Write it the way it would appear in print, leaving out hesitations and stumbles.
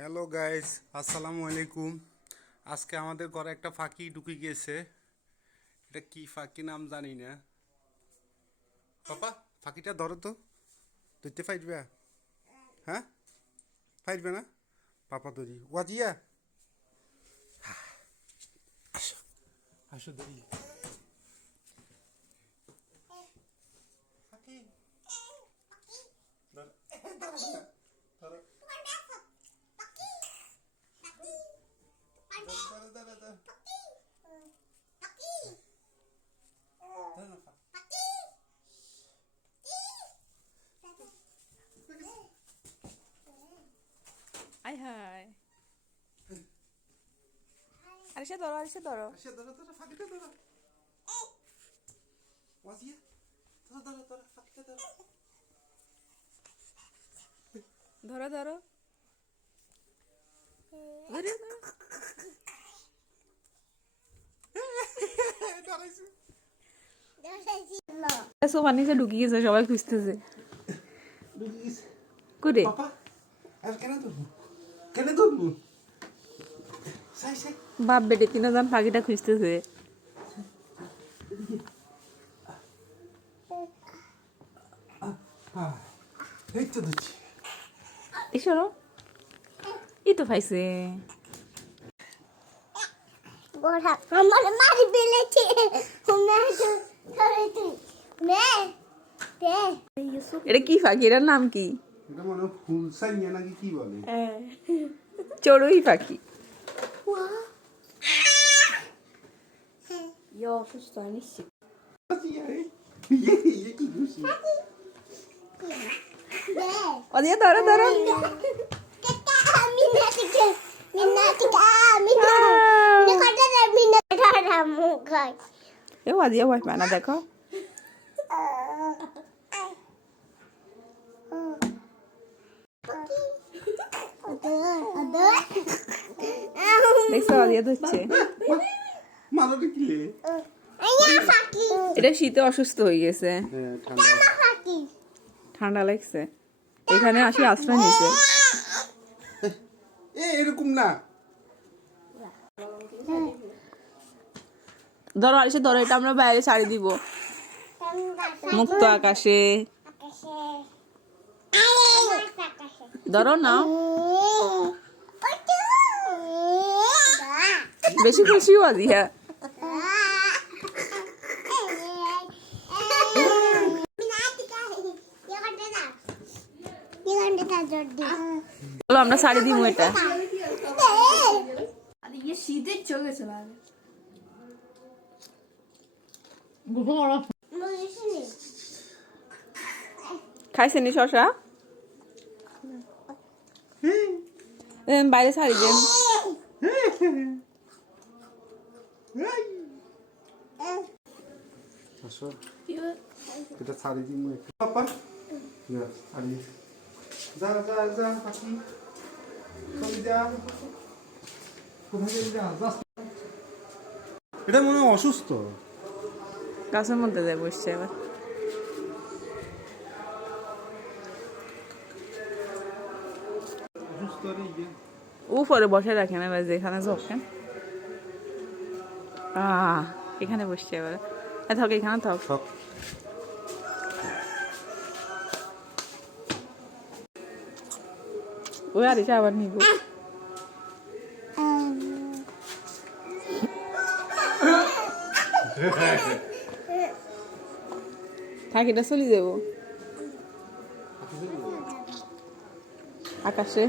Hello guys, আসসালামু আলাইকুম। আজকে আমাদের ঘরে একটা ফাঁকি ঢুকে গেছে। এটা কি ফাঁকি নাম জানি না। পাপা, ফাঁকিটা ধরো তো। ধরতে পারবে? হ্যাঁ, পারবে না? পাপা ধরি। ওয়াজিয়া, আসো আসো ধরি। ফাঁকি ধরো, ধরো না, ধরো, ধরো, ধরো, ধরো, ধরো না, আয় হায়, আরিশা ধরো, আরিশা ধরো। আসো ধরো, ধরো, ফাঁকিটা ধরো। ওয়াজিয়া, ধরো, ধরো, ধরো, ফাঁকিটা ধরো। ধরো ধরো, ধরে ধরো। ধরাইছি। সোফার নিচে ঢুকে গেছে, সবাই খুঁজতেছে করে। পাপা, আর কেন ধরবো? কেন ধরবো? সাই সাই। বাপ বেটে তিনজন পাখিটা খুঁজতেছে। এই তো ধরছি। এসরো, এই তো পাইছে। আমার মারি ফেলেছে। এটা কি পাখি? এটার নাম কি? এটা মনে হয় ফুলসাইয়া নাকি কি বলে? চড়ুই পাখি। অসুস্থ নিশ্চিত। ইয়ে কি খুশি? ওদিকে ধরো ধরো। এ ওদিকে ভয় পায় না, দেখো। দেখছো ওদিকে ধরছে। মাথাটা কি লে? এটা শীতে অসুস্থ হয়ে গেছে, হ্যাঁ, ঠান্ডা। ঠান্ডা লাগছে, এখানে আসি আশ্রয় নিছে। এরকম না। ধরো আরিশা ধরো, এটা আমরা বাইরে ছাড়ি দিব মুক্ত আকাশে। ধরো না, বেশি খুশি ওয়াজিয়া। চলো আমরা ছাড়ি দিব এটা। শীতের চোখে চলে খাইছেন নি শশা? বাইরে ছাড়ি দেন। আসো, এটা ছাড়ি দিই মই একটু। পাপা, যা ছাড়ি। যা যা যা পাখি, চলে যা। কোথায় চলে যা? যা। এটা মনে হয় অসুস্থ। গাছের মধ্যে যায় বসছে এবার। অসুস্থ রে ইয়ে। উপরে বসে রাখেন এবার, যেখানে ঝোঁকেন। এখানে বসছে এবার। থাক, এখানে থাক। সব ওই আরিশা আবার নিব। থাক, এটা চলে যাব আকাশে।